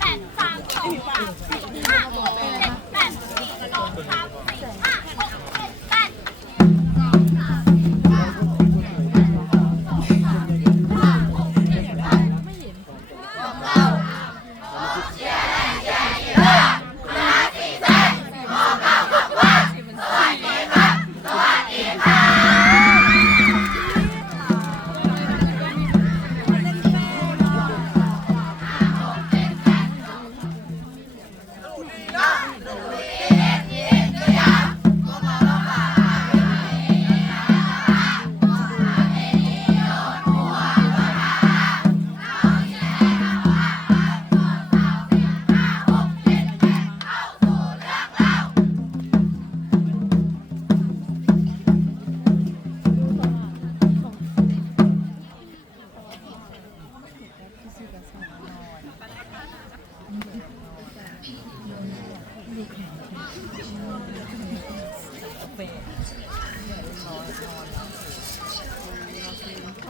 แปดส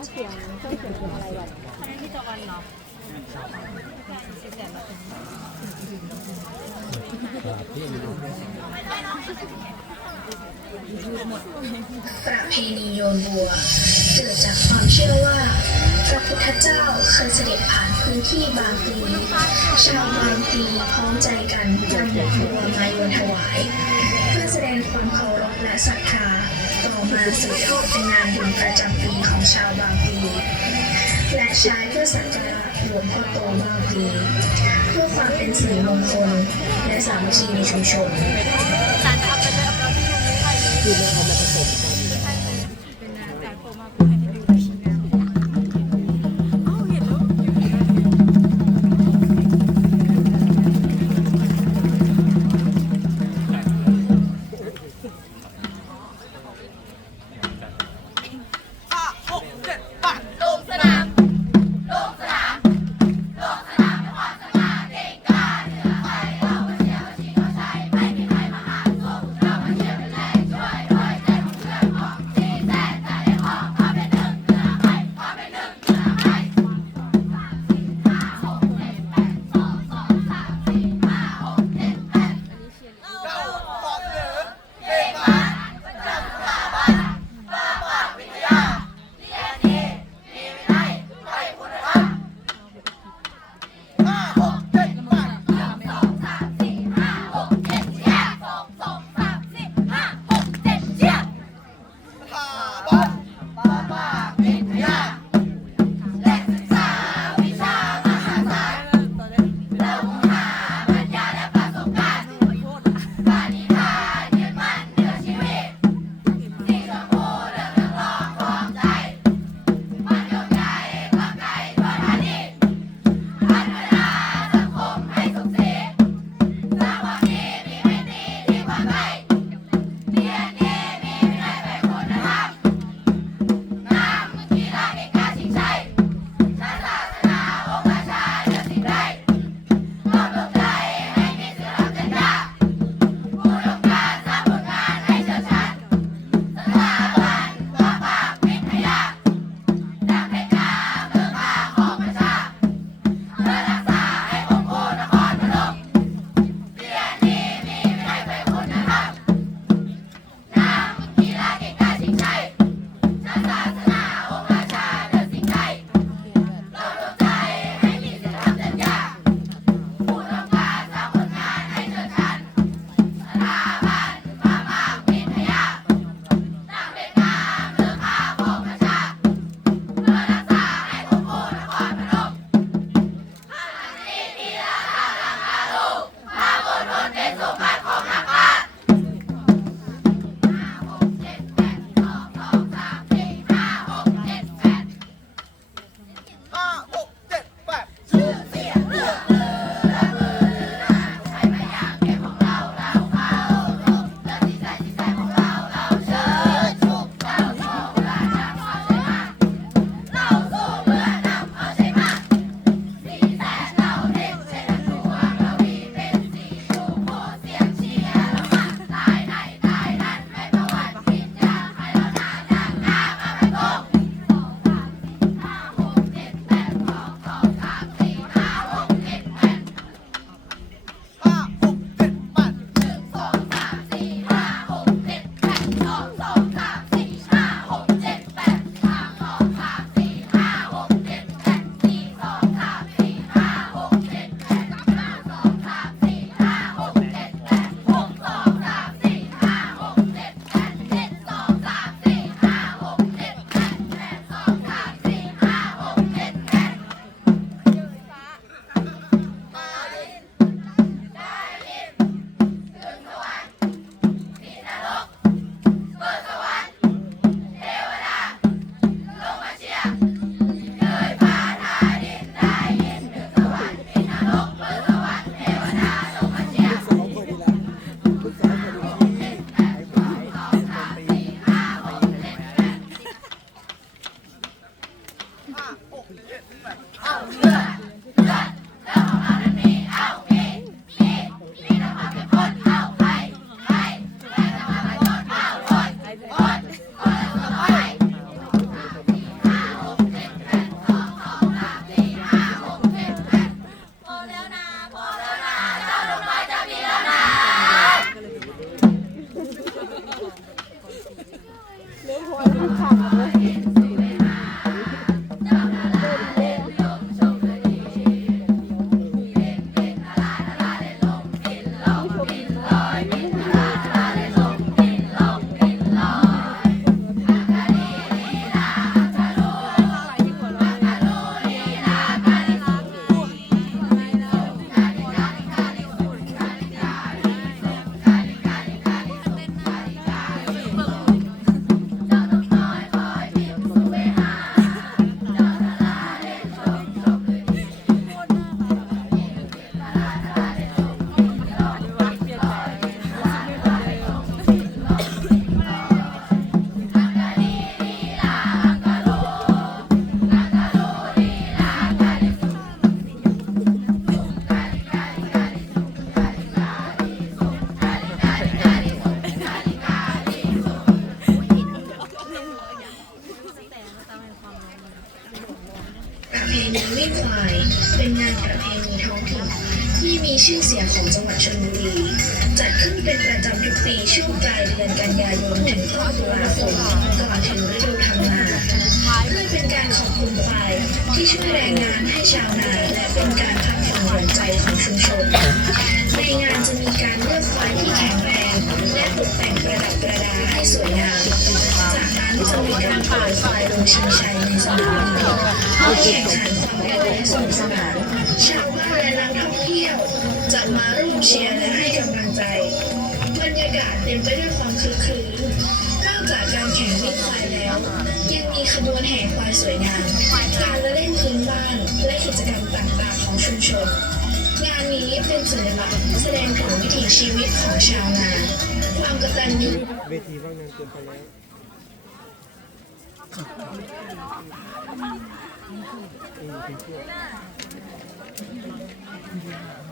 ประเพณีโยนบัว เกิดจากความเชื่อว่าพระพุทธเจ้าเคยเสด็จผ่านพื้นที่บางพลีชาวบางพลีพร้อมใจกันนำบัวมาโยนถวาย เพื่อแสดงความเคารพและศรัทธา มาสืบทอดเป็นงานบุญประจำปีของชาวบางพลีและใช้เพื่อสักการะหลวงพ่อโตบางพลีเพื่อความเป็นสิริมงคลและสามัคคีในชุมชนล เป็นประจำทุกปีช่วงปลายเดือนกันยายนถึงต้นตุลาคมก่อนถึงฤดูทำนาเพื่อเป็นการขอบคุณควายที่ช่วยแรงงานให้ชาวนาและเป็นการพักผ่อนหย่อนใจของชุมชนในงานจะมีการเลือกควายที่แข็งแรงและตกแต่งประดับประดาให้สวยงามจากนั้นจะมีการปล่อยควายลงชิงชัยในสนามเพื่อแข่งขันความเร็วและสนุกสนานชาวบ้านและนักท่องเที่ยวจะมาร่วมเชียร์และ ต็มไปด้วยความคึกคืนนอกจากการแข่งวิ่งควายแล้ว ยังมีขบวนแห่ควายสวยงามการละเล่นพื้นบ้านและกิจกรรมต่างๆของชุมชน งานนี้เป็นสัญลักษณ์แสดงถึงวิถีชีวิตของชาวนาความกตัญญูเวทีว่างงานเกินไปแล้วมา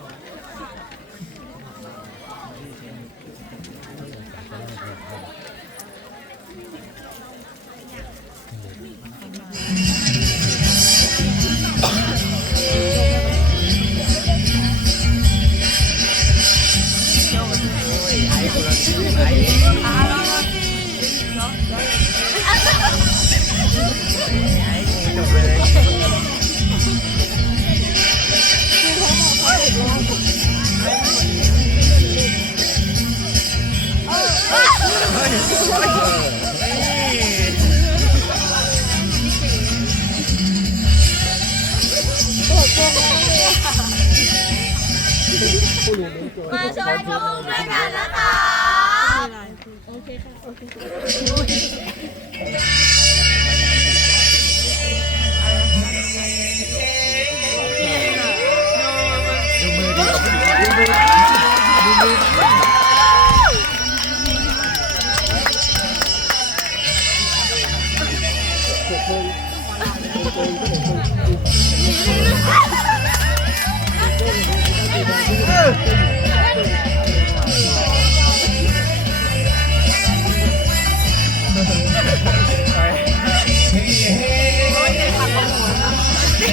วยกันนะคะเ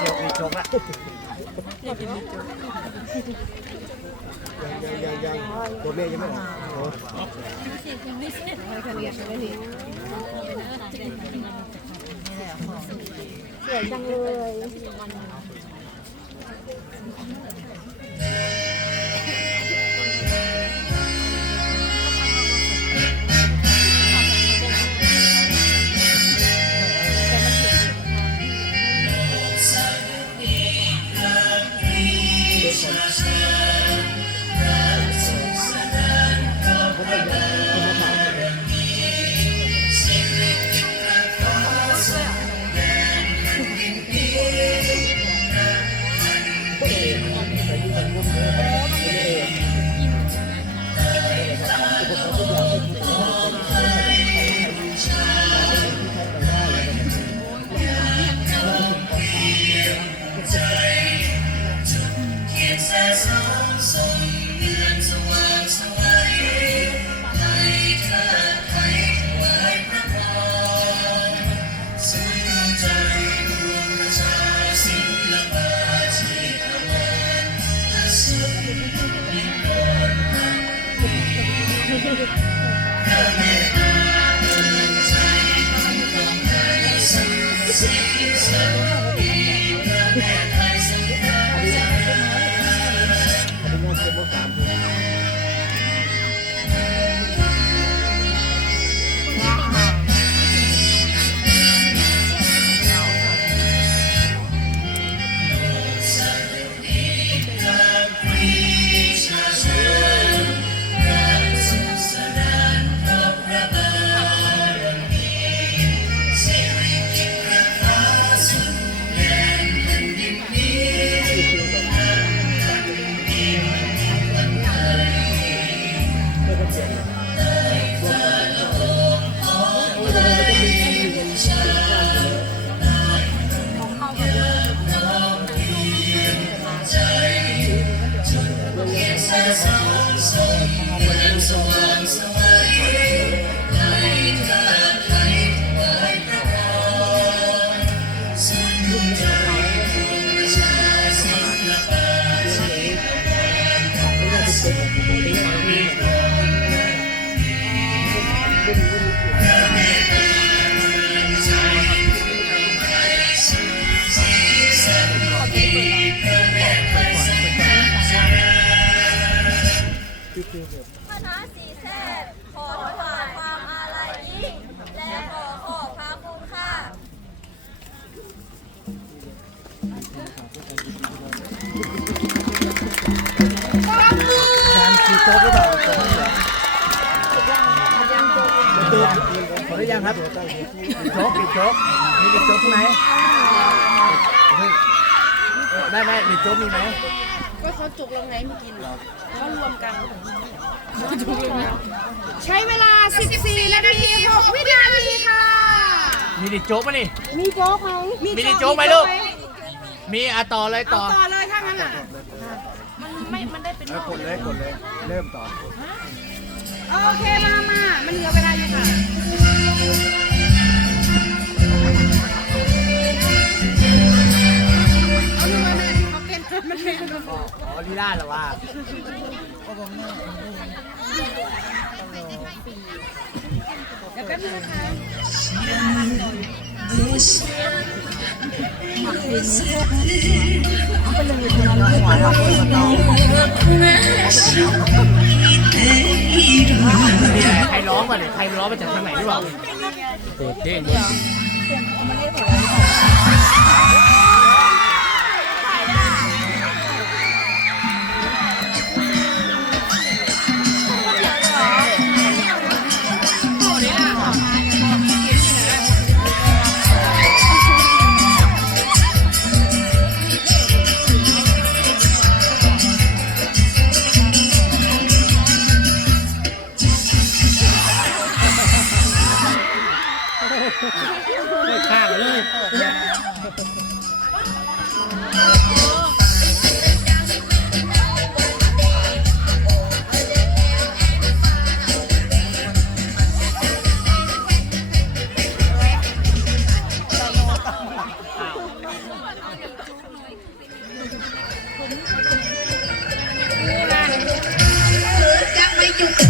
จียวมีโจ๊กละยังยังยังตัวแม่ยังไม่ออกโอ้ค โจ๊กมีไหมก็เขาจุกลงไหนไม่กินเขารวมกันจุกลงแล้วใช้เวลา 14 นาที6วินาทีค่ะ มีดิโจ๊กป่ะนี่ มีโจ๊กไหมมีดิโจ๊กไหมลูก มีอะต่อเลยเอาต่อต่อเลยถ้างั้นอะ มันไม่ มันได้เป็นแล้วกดเลยกดเลย เริ่มต่อ โอเคมามามันเหลือเวลาอยู่ค่ะ เขาเป็นมันเป็นอ๋อลีลาเหรอวะเดี๋ยวแป๊บนึงนะคะใครร้องมาเนี่ยใครร้องมาจากทางไหนหรือเปล่าเปิดเด้งข้ ค